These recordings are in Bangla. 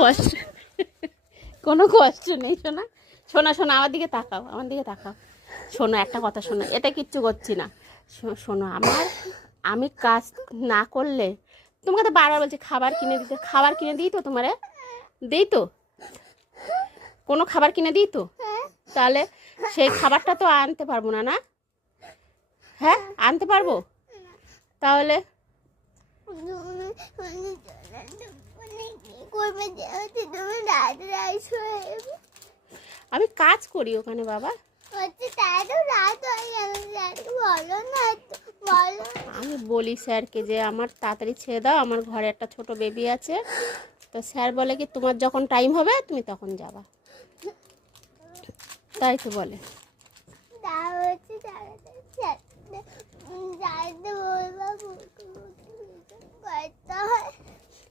কষ্ট, কোনো কষ্ট নেই শোনা। শোনা শোনা, আমার দিকে তাকাও, আমার দিকে তাকাও। শোনো একটা কথা শোনো, এটা কিচ্ছু করছি না। শোনো, আমি কাজ না করলে তোমাকে তো বারবার বলছি খাবার কিনে দিতে, খাবার কিনে দিই তো তোমারে, দিই তো, কোনো খাবার কিনে দিই তো, তাহলে সেই খাবারটা তো আনতে পারবো না, না? হ্যাঁ আনতে পারবো, তাহলে আমি কাজ করি ওখানে বাবা। আমি বলি স্যারকে যে আমার তাড়াতাড়ি ছেড়ে দাও, আমার ঘরে একটা ছোট বেবি আছে। তো স্যার বলে কি তোমার যখন টাইম হবে তুমি তখন যাবা, তাই তো বলে।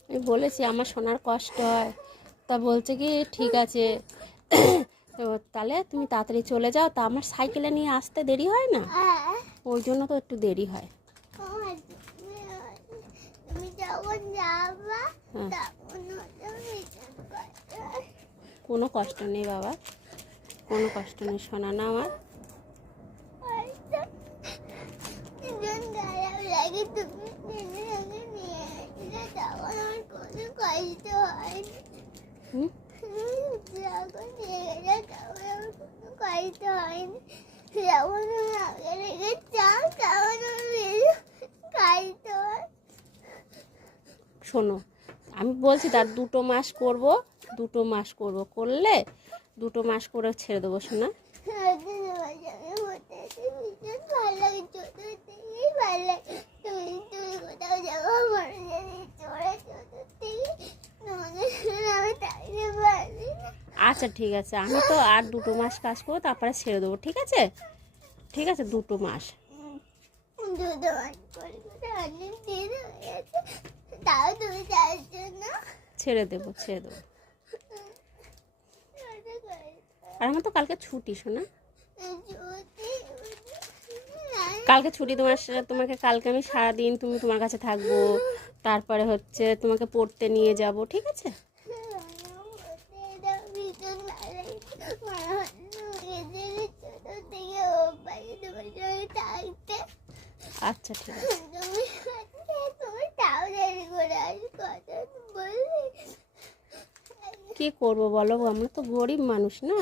আমি বলেছি আমার শোনার কষ্ট হয়, তা বলছে কি ঠিক আছে তো তাহলে তুমি তাড়াতাড়ি চলে যাও। তা আমার সাইকেলে নিয়ে আসতে দেরি হয় না, ওই জন্য তো একটু দেরি হয়। কোনো কষ্ট নেই বাবা, কোনো কষ্ট নেই, শোনা না আমার। শোনো আমি বলছি তার 2 মাস করব, 2 মাস করব, করলে 2 মাস করে ছেড়ে দেবো শোনা। আচ্ছা ঠিক আছে, আমি তো আর 2 মাস কাজ করবো, তারপরে ছেড়ে দেবো, ঠিক আছে? ঠিক আছে 2 মাস ছেড়ে দেবো, ছেড়ে দেবো। আর আমার তো কালকে ছুটি শোনা, কালকে ছুটি তোমার, তোমাকে কালকে আমি সারাদিন তুমি তোমার কাছে থাকবো, তারপরে হচ্ছে তোমাকে পড়তে নিয়ে যাব, ঠিক আছে? আচ্ছা ঠিক আছে। কি করবো বলো, আমরা তো গরিব মানুষ না।